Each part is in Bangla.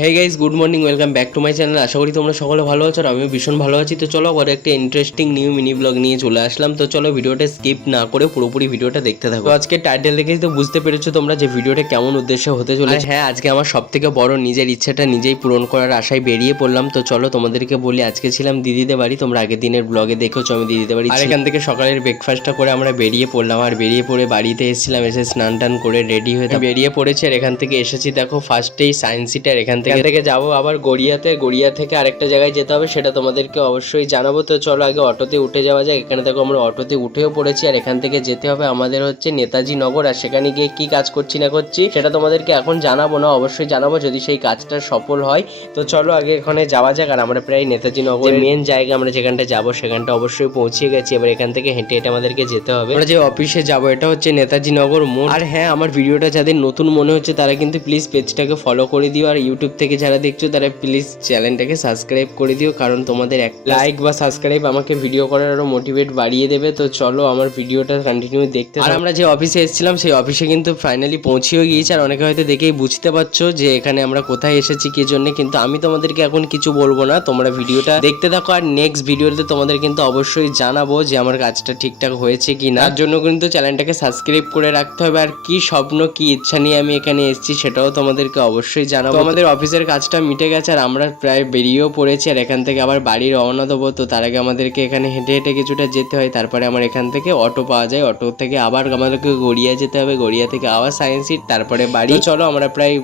Hey guys, good morning, welcome back to my channel. আশা করি তোমরা সকলে ভালো আছো আর আমিও ভীষণ ভালো আছি। তো চলো আবার একটা ইন্টারেস্টিং নিউ মিনি ব্লগ নিয়ে চলে আসলাম। তো চলো ভিডিওটা স্কিপ না করে পুরোপুরি ভিডিওটা দেখতে থাকো। তো আজকে টাইটেল দেখেই তো বুঝতে পেরেছো তোমরা যে ভিডিওটা কেমন উদ্দেশ্য হতে চলেছে। হ্যাঁ, আজকে আমার সব থেকে বড় নিজের ইচ্ছাটা নিজেই পূরণ করার আশায় বেরিয়ে পড়লাম। তো চলো তোমাদেরকে বলি, আজকে ছিলাম দিদিদের বাড়ি। তোমরা আগের দিনের ব্লগে দেখেছো আমি দিদিদের বাড়ি, আর এখান থেকে সকালের ব্রেকফাস্টটা করে আমরা বেরিয়ে পড়লাম। আর বেরিয়ে পড়ে বাড়িতে এসেছিলাম, এসে স্নান টান করে রেডি হয়ে বেরিয়ে পড়েছি। আর এখান থেকে এসেছি দেখো ফার্স্টেই সায়েন্স সিটার। এখান থেকে যাবো আবার গড়িয়া থেকে আরেকটা জায়গায় যেতে হবে, সেটা তোমাদেরকে অবশ্যই জানাবো। তো চলো আগে অটোতে উঠে যাওয়া যায়। এখানে দেখো আমরা অটোতে উঠেও পড়েছি। আর এখান থেকে যেতে হবে আমাদের হচ্ছে নেতাজি নগর। আর সেখানে গিয়ে কি কাজ করছি না করছি সেটা তোমাদেরকে এখন জানাবো না, অবশ্যই জানাবো যদি সেই কাজটা সফল হয়। তো চলো আগে এখানে যাওয়া যাক। আর আমরা প্রায় নেতাজি নগর মেন জায়গা আমরা যেখানটা যাবো সেখানটা অবশ্যই পৌঁছে গেছি। এবার এখান থেকে হেঁটে হেঁটে আমাদেরকে যেতে হবে। আমরা যে অফিসে যাবো এটা হচ্ছে নেতাজি নগর মোড়। আর হ্যাঁ, আমার ভিডিওটা যাদের নতুন মনে হচ্ছে তারা কিন্তু প্লিজ পেজটাকে ফলো করে দিও। আর ইউটিউব থেকে যারা দেখছো তারা প্লিজ চ্যানেলটাকে সাবস্ক্রাইব করে দিও, কারণ তোমাদের এক লাইক বা সাবস্ক্রাইব আমাকে ভিডিও করার আরও মোটিভেট বাড়িয়ে দেবে। তো চলো আমার ভিডিওটা কন্টিনিউ দেখতে। আর আমরা যে অফিসে এসেছিলাম সেই অফিসে কিন্তু ফাইনালি পৌঁছেও গিয়েছি। আর অনেকে হয়তো দেখেই বুঝতে পারছো যে এখানে আমরা কোথায় এসেছি কি জন্য, কিন্তু আমি তোমাদেরকে এখন কিছু বলবো না, তোমরা ভিডিওটা দেখতে থাকো। আর নেক্সট ভিডিওতে তোমাদের কিন্তু অবশ্যই জানাবো যে আমার কাজটা ঠিকঠাক হয়েছে কি না। তার জন্য কিন্তু চ্যানেলটাকে সাবস্ক্রাইব করে রাখতে হবে। আর কি স্বপ্ন কি ইচ্ছা নিয়ে আমি এখানে এসেছি সেটাও তোমাদেরকে অবশ্যই জানাবো। আমাদের অফিসের কাজটা মিটে গেছে আর আমরা প্রায় বেরিয়েও পড়েছি। আর এখান থেকে আবার বাড়ি রওনা দেবো। তো তার আগে আমাদেরকে এখানে হেঁটে হেঁটে কিছুটা যেতে হয়, তারপরে আমার এখান থেকে অটো পাওয়া যায়। অটো থেকে আবার আমাদেরকে গড়িয়া যেতে হবে, গড়িয়া থেকে আবার সায়েন্স সিট, তারপরে বাড়ি। চলো আমরা প্রায়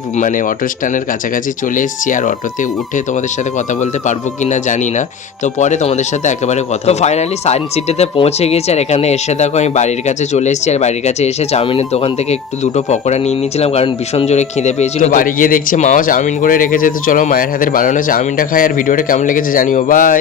অটো স্ট্যান্ডের কাছাকাছি চলে এসেছি। আর অটোতে উঠে তোমাদের সাথে কথা বলতে পারবো কি না জানি না, তো পরে তোমাদের সাথে একেবারে কথা। তো ফাইনালি সায়েন্স সিটিতে পৌঁছে গেছি। আর এখানে এসে দেখো আমি বাড়ির কাছে চলে এসেছি। আর বাড়ির কাছে এসে চাউমিনের দোকান থেকে একটু দুটো পকোড়া নিয়ে নিয়েছিলাম, কারণ ভীষণ জোরে খিদে পেয়েছিল। বাড়ি গিয়ে দেখছি মাও চাউমিন করে রেখেছে। তো চলো মায়ের হাতের বানানো চাউমিনটা খাই। আর ভিডিওটা কেমন লেগেছে জানিও। বাই।